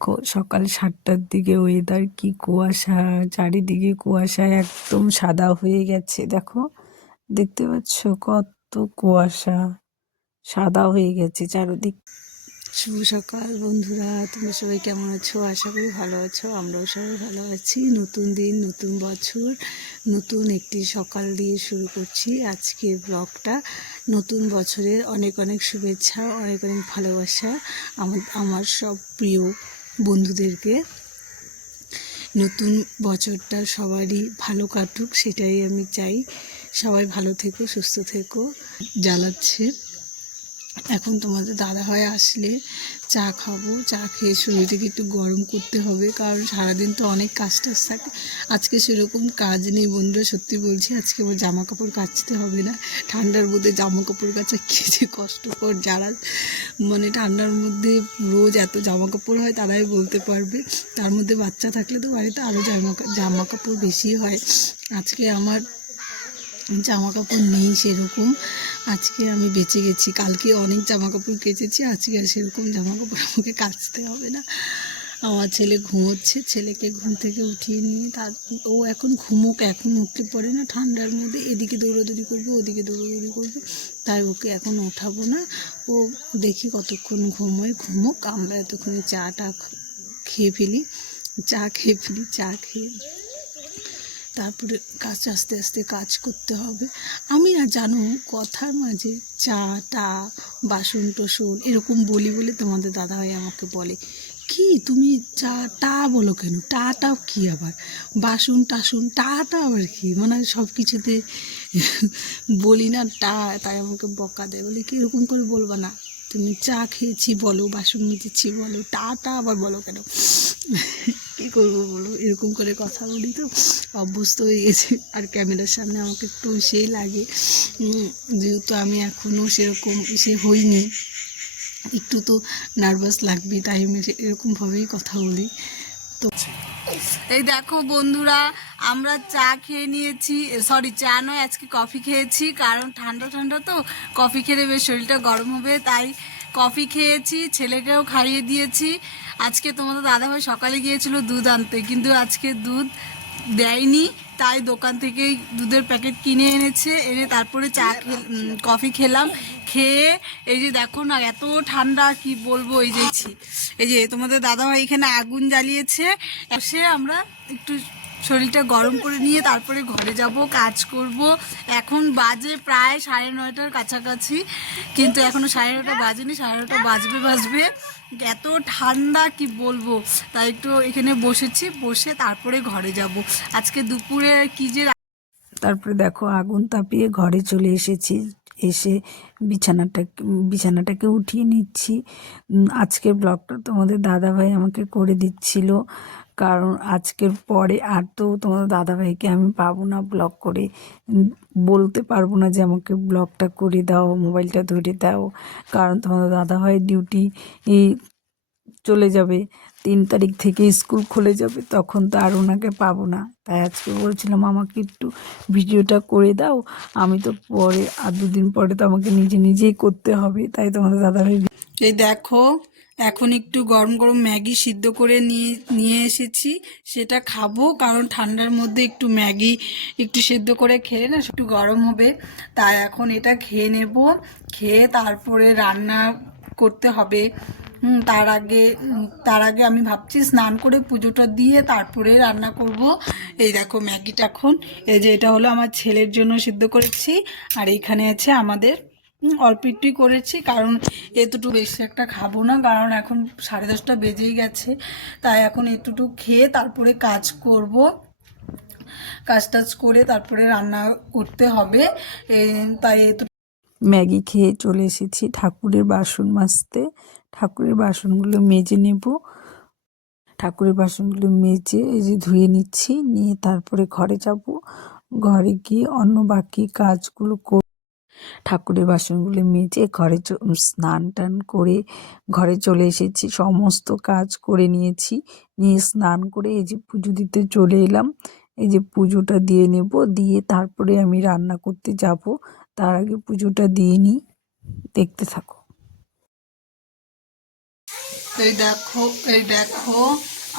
দেখো সকাল 7টার দিকে ওয়েদার কি কুয়াশা, চারিদিকে কুয়াশায় একদম সাদা হয়ে গেছে। দেখো, দেখতে পাচ্ছ কত কুয়াশা, সাদা হয়ে গেছে চারিদিক। শুভ সকাল বন্ধুরা, তোমরা সবাই কেমন আছো? আশা করি ভালো আছো। আমরাও সবাই ভালো আছি। নতুন দিন, নতুন বছর, নতুন একটি সকাল দিয়ে শুরু করছি আজকে ব্লগটা। নতুন বছরের অনেক অনেক শুভেচ্ছা, অনেক অনেক ভালোবাসা আমার সব প্রিয় বন্ধুদেরকে। নতুন বছরটা সবারই ভালো কাটুক, সেটাই আমি চাই। সবাই ভালো থেকো, সুস্থ থেকো। জ্বালাচ্ছে এখন তোমাদের দাদাভাই আসলে চা খাবো। চা খেয়ে শরীরটাকে একটু গরম করতে হবে, কারণ সারাদিন তো অনেক কাজ টাজ থাকে। আজকে সেরকম কাজ নেই বন্ধুরা, সত্যি বলছি। আজকে আমার জামা কাপড় কাচতে হবে না। ঠান্ডার মধ্যে জামা কাপড় কাচা কী যে কষ্টকর, যারা মানে ঠান্ডার মধ্যে রোজ এত জামা কাপড় হয় তারাই বলতে পারবে। তার মধ্যে বাচ্চা থাকলে তো বাড়িতে আরও জামা কাপড় বেশি হয়। আজকে আমার জামা কাপড় নেই সেরকম। আজকে আমি বেঁচে গেছি। কালকে অনেক জামা কাপড় কেচেছি, আজকে আর সেরকম জামা কাপড় আমাকে কাচতে হবে না। আমার ছেলে ঘুমোচ্ছে, ছেলেকে ঘুম থেকে উঠিয়ে নিয়ে ও এখন ঘুমোক, এখন উঠতে পারে না ঠান্ডার মধ্যে। এদিকে দৌড়াদৌড়ি করবে, ওদিকে দৌড়াদৌড়ি করবে, তাই ওকে এখন ওঠাবো না। ও দেখি কতক্ষণ ঘুমোয়, ঘুমোক। আমরা এতক্ষণে চা খেয়ে ফেলি। চা খেয়ে তারপরে আস্তে আস্তে কাজ করতে হবে। আমি না জানো, কথার মাঝে চা টা বাসন টোসন এরকম বলি বলে তোমাদের দাদাভাই আমাকে বলে, কি তুমি চা টা বলো কেন? টাও কী আবার? বাসন টাসন টা আবার কি? মানে সব কিছুতে বলি না টা, তাই আমাকে বকা দেয়, বলে কি এরকম করে বলবা না, তুমি চা খেয়েছি বলো, বাসন মেজেছি বলো, টা আবার বলো কেন? কী করবো বলো, এরকম করে কথা বলি তো, অভ্যস্ত হয়ে গেছে। আর ক্যামেরার সামনে আমাকে একটু সেই লাগে, যেহেতু আমি এখনও সেরকম হইনি, একটু তো নার্ভাস লাগবে, তাই আমি এরকমভাবেই কথা বলি। তো এই দেখো বন্ধুরা, আমরা চা খেয়ে নিয়েছি, সরি চা নয়, আজকে কফি খেয়েছি। কারণ ঠান্ডা ঠান্ডা তো, কফি খেলে বেশ শরীরটা গরম হবে, তাই কফি খেয়েছি। ছেলেকেও খাইয়ে দিয়েছি। আজকে তোমাদের দাদাভাই সকালে গিয়েছিল দুধ আনতে, কিন্তু আজকে দুধ দেয়নি, তাই দোকান থেকেই দুধের প্যাকেট কিনে এনেছে, এনে তারপরে কফি খেলাম। খেয়ে এই যে দেখো না, এত ঠান্ডা কি বলবো। এই যে তোমাদের দাদাভাই এখানে আগুন জ্বালিয়েছে, এসে আমরা একটু শরীরটা গরম করে নিয়ে তারপরে ঘরে যাব, কাজ করব। এখন বাজে প্রায় 9:30 কাছাকাছি, কিন্তু এখনো 9:30 বাজেনি, 9:30 বাজবে। এত ঠান্ডা কি বলবো, তাই একটু এখানে বসে তারপরে ঘরে যাব। আজকে দুপুরে কি যে তারপরে দেখো আগুন তাপিয়ে ঘরে চলে এসেছি। এসে বিছানাটাকে উঠিয়ে নিচ্ছি। আজকের ব্লগটা তোমাদের দাদাভাই আমাকে করে দিচ্ছিল, কারণ আজকের পরে আর তো তোমাদের দাদাভাইকে আমি পাবো না ব্লগ করে। বলতে পারবো না যে আমাকে ব্লগটা করে দাও, মোবাইলটা ধরে দাও, কারণ তোমাদের দাদাভাই ডিউটি চলে যাবে। 3 তারিখ থেকে স্কুল খুলে যাবে, তখন তো আর ওনাকে পাবো না। তাই আজকে বলছিলাম আমাকে একটু ভিডিওটা করে দাও, আমি তো পরে আর 2 দিন পরে তো আমাকে নিজেই করতে হবে। তাই তোমাদের দাদাভাই এই দেখো, এখন একটু গরম গরম ম্যাগি সিদ্ধ করে নিয়ে এসেছি, সেটা খাবো। কারণ ঠান্ডার মধ্যে একটু ম্যাগি একটু সিদ্ধ করে খেলে না একটু গরম হবে, তাই এখন এটা খেয়ে নেব। খেয়ে তারপরে রান্না করতে হবে। তার আগে আমি ভাবছি স্নান করে পুজোটা দিয়ে তারপরে রান্না করব। এই দেখো ম্যাগিটা এখন, এই যে এটা হলো আমার ছেলের জন্য সিদ্ধ করেছি, আর এইখানে আছে আমাদের। অল্প একটুই করেছি, কারণ এতটুকু বেশি একটা খাবো না, কারণ এখন 10:30 বেজেই গেছে। তাই এখন এতটুকু খেয়ে তারপরে কাজ করব। কাজ টাজ করে তারপরে রান্না করতে হবে। তাই ম্যাগি খেয়ে চলে এসেছি ঠাকুরের বাসন মাজতে। ঠাকুরের বাসনগুলো মেজে নেব। ঠাকুরের বাসনগুলো মেজে এই যে ধুয়ে নিচ্ছি, নিয়ে তারপরে ঘরে যাব। ঘরে গিয়ে অন্য বাকি কাজগুলো ঠাকুরের বাসনগুলো মেজে ঘরে স্নান টান করে ঘরে চলে এসেছি। সমস্ত কাজ করে নিয়েছি, নিয়ে স্নান করে এই যে পুজো দিতে চলে এলাম। এই যে পুজোটা দিয়ে নেব, দিয়ে তারপরে আমি রান্না করতে যাব। তার আগে পুজোটা দিয়ে নিই, দেখতে থাকো। এই দেখো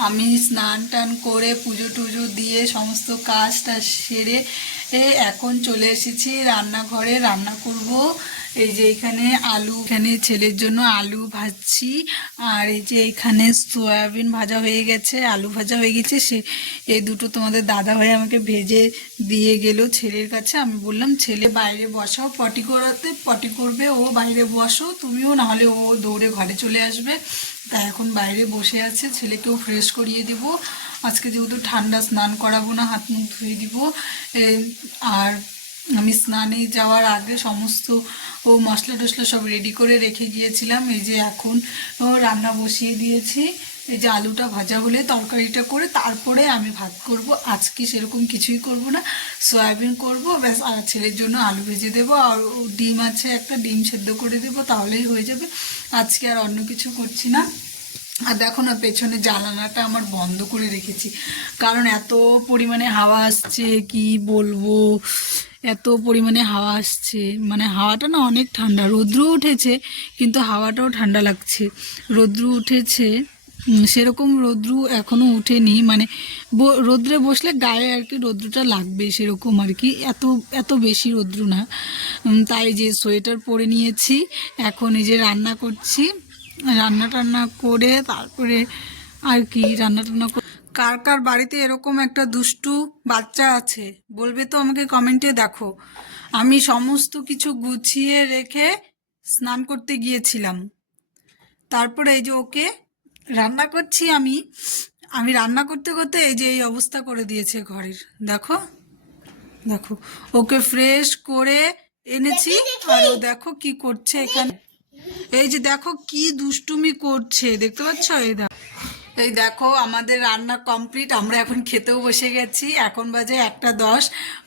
আমি স্নান টান করে পুজো টুজো দিয়ে সমস্ত কাজটা সেরে এখন চলে এসেছি রান্নাঘরে। রান্না করব। এই যে এখানে ছেলের জন্য আলু ভাজছি, আর এই যে এখানে সয়াবিন ভাজা হয়ে গেছে, আলু ভাজা হয়ে গেছে। এই দুটো তোমাদের দাদা ভাই আমাকে ভেজে দিয়ে গেল ছেলের কাছে। আমি বললাম ছেলে বাইরে বসাও, পটি করবে, ও বাইরে বসো তুমিও, নাহলে ও দৌড়ে ঘরে চলে আসবে। তাই এখন বাইরে বসে আছে, ছেলেকেও ফ্রেশ করিয়ে দিব। আজকে যেহেতু ঠান্ডা, স্নান করাবো না, হাত মুখ ধুয়ে দিব। আর আমি স্নানে যাওয়ার আগে সমস্ত মশলা টশলা সব রেডি করে রেখে গিয়েছিলাম। এই যে এখন রান্না বসিয়ে দিয়েছি। এই যে আলুটা ভাজা হলে তরকারিটা করে তারপরে আমি ভাত করব। আজকে সেরকম কিছুই করব না, সয়াবিন করব ব্যাস। আর ছেলের জন্য আলু ভেজে দেবো, আর ডিম আছে একটা, ডিম সেদ্ধ করে দেবো, তাহলেই হয়ে যাবে। আজকে আর অন্য কিছু করছি না। আর দেখো না, পেছনে জানালাটা আমার বন্ধ করে রেখেছি, কারণ এত পরিমাণে হাওয়া আসছে, কি বলবো, এত পরিমাণে হাওয়া আসছে। মানে হাওয়াটা না অনেক ঠান্ডা, রৌদ্র উঠেছে কিন্তু হাওয়াটাও ঠান্ডা লাগছে। রৌদ্র উঠেছে, সেরকম রৌদ্র এখনও উঠেনি, মানে রৌদ্রে বসলে গায়ে আর কি রৌদ্রটা লাগবে সেরকম আর কি, এত এত বেশি রৌদ্র না। তাই যে সোয়েটার পরে নিয়েছি। এখন এই যে রান্না করছি, রান্না টান্না করে তারপরে আর কি রান্না টান্না কার কার বাড়িতে এরকম একটা দুষ্টু বাচ্চা আছে বলবে তো আমাকে কমেন্টে। দেখো আমি সমস্ত কিছু গুছিয়ে রেখে স্নান করতে গিয়েছিলাম, তারপরে এই যে ওকে রান্না করছি। আমি রান্না করতে করতে এই যে এই অবস্থা করে দিয়েছে ঘরের। দেখো দেখো, ওকে ফ্রেশ করে এনেছি, আর ও দেখো কি করছে এখানে। এই যে দেখো কি দুষ্টুমি করছে, দেখতে পাচ্ছ? এই দেখো আমাদের রান্না কমপ্লিট, আমরা এখন খেতেও বসে গেছি। এখন বাজে 1:10।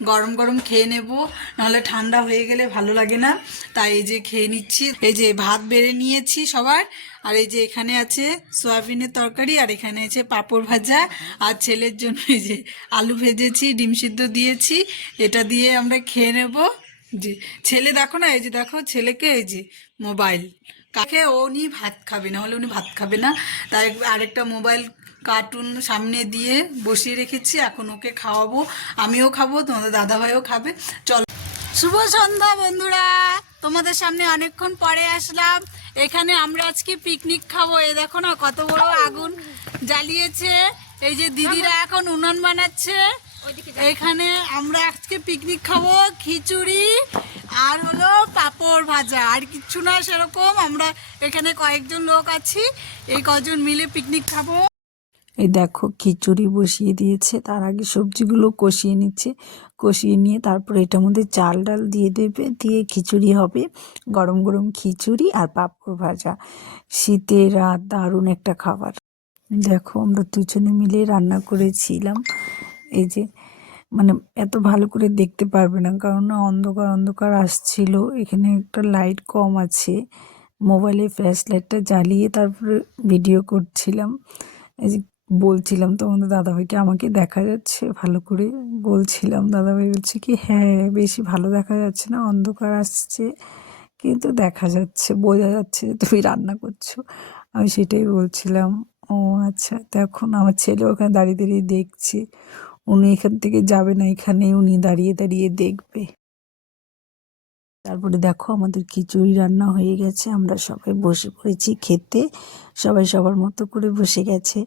গরম গরম খেয়ে নেব, নাহলে ঠান্ডা হয়ে গেলে ভালো লাগে না। তাই এই যে খেয়ে নিচ্ছি। এই যে ভাত বেড়ে নিয়েছি সবার, আর এই যে এখানে আছে সয়াবিনের তরকারি, আর এখানে আছে পাঁপড় ভাজা, আর ছেলের জন্য এই যে আলু ভেজেছি, ডিম সিদ্ধ দিয়েছি। এটা দিয়ে আমরা খেয়ে নেব। যে ছেলে দেখো না, এই যে দেখো ছেলেকে, এই যে মোবাইল কাকে, ও নিয়ে ভাত খাবে না, হলে উনি ভাত খাবে না। তাই আরেকটা মোবাইল কার্টুন সামনে দিয়ে বসিয়ে রেখেছি, এখন ওকে খাওয়াবো, আমিও খাবো, তোমাদের দাদাভাইও খাবে। চলো, শুভ সন্ধ্যা বন্ধুরা, তোমাদের সামনে অনেকক্ষণ পরে আসলাম। এখানে আমরা আজকে পিকনিক খাবো। এই দেখো না কত বড় আগুন জ্বালিয়েছে। এই যে দিদিরা এখন উনুন বানাচ্ছে। এখানে আমরা আজকে পিকনিক খাবো, খিচুড়ি আর হলো পাঁপড় ভাজা, আর কিচ্ছু না সেরকম। আমরা এখানে কয়েকজন লোক আছি, এই কজন মিলে পিকনিক খাবো। এই দেখো খিচুড়ি বসিয়ে দিয়েছে, তার আগে সবজিগুলো কষিয়ে নিচ্ছে। কষিয়ে নিয়ে তারপর এটার মধ্যে চাল ডাল দিয়ে দেবে, দিয়ে খিচুড়ি হবে। গরম গরম খিচুড়ি আর পাঁপড় ভাজা, শীতের রাত দারুণ একটা খাবার। দেখো আমরা দুজনে মিলে রান্না করেছিলাম। এই যে মানে এত ভালো করে দেখতে পারবে না, কারণ না অন্ধকার অন্ধকার আসছিল। এখানে একটা লাইট কম আছে, মোবাইলে ফ্ল্যাশ লাইটটা জ্বালিয়ে তারপরে ভিডিও করছিলাম। এই যে বলছিলাম তোমাদের দাদাভাইকে, আমাকে দেখা যাচ্ছে ভালো করে? বলছিলাম, দাদাভাই বলছে কি হ্যাঁ বেশি ভালো দেখা যাচ্ছে না, অন্ধকার আসছে, কিন্তু দেখা যাচ্ছে, বোঝা যাচ্ছে যে তুমি রান্না করছো। আমি সেটাই বলছিলাম। ও আচ্ছা, তো এখন আমার ছেলে ওখানে দাঁড়িয়ে দাঁড়িয়ে দেখছে। উনি এখান থেকে যাবে না, এখানেই উনি দাঁড়িয়ে দাঁড়িয়ে দেখবে। তারপরে দেখো আমাদের খিচুড়ি রান্না হয়ে গেছে, আমরা সবাই বসে পড়েছি খেতে। সবাই সবার মতো করে বসে গেছে,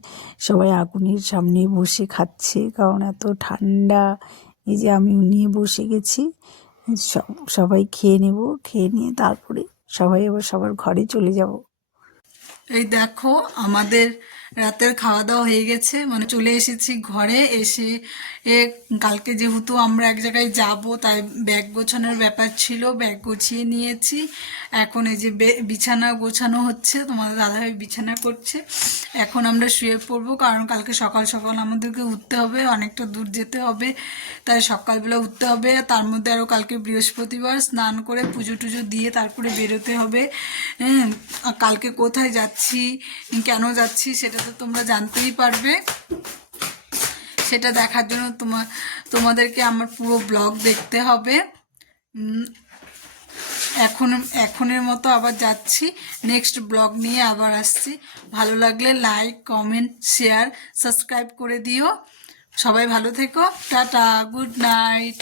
সবাই আগুনের সামনে বসে খাচ্ছে, কারণ এত ঠান্ডা। এই যে আমিও নিয়ে বসে গেছি, সবাই খেয়ে নেব, খেয়ে নিয়ে তারপরে সবাই আবার সবার ঘরে চলে যাব। এই দেখো আমাদের রাতের খাওয়া দাওয়া হয়ে গেছে, মানে চলে এসেছি ঘরে। এসে কালকে যেহেতু আমরা এক জায়গায় যাব, তাই ব্যাগ গোছানোর ব্যাপার ছিল, ব্যাগ গুছিয়ে নিয়েছি। এখন এই যে বিছানা গোছানো হচ্ছে, তোমাদের দাদাভাই বিছানা করছে। এখন আমরা শুয়ে পড়বো, কারণ কালকে সকাল সকাল আমাদেরকে উঠতে হবে, অনেকটা দূর যেতে হবে, তাই সকালবেলা উঠতে হবে। তার মধ্যে আরও কালকে বৃহস্পতিবার, স্নান করে পুজো টুজো দিয়ে তারপরে বেরোতে হবে। হ্যাঁ, কালকে কোথায় যাচ্ছি, কেন যাচ্ছি সেটা তো তোমরা জানতেই পারবে। সেটা দেখার জন্য তোমাদেরকে আমার পুরো ব্লগ দেখতে হবে। এখনের মতো আবার যাচ্ছি, নেক্সট ব্লগ নিয়ে আবার আসছি। ভালো লাগলে লাইক, কমেন্ট, শেয়ার, সাবস্ক্রাইব করে দিও। সবাই ভালো থেকো, টাটা, গুড নাইট।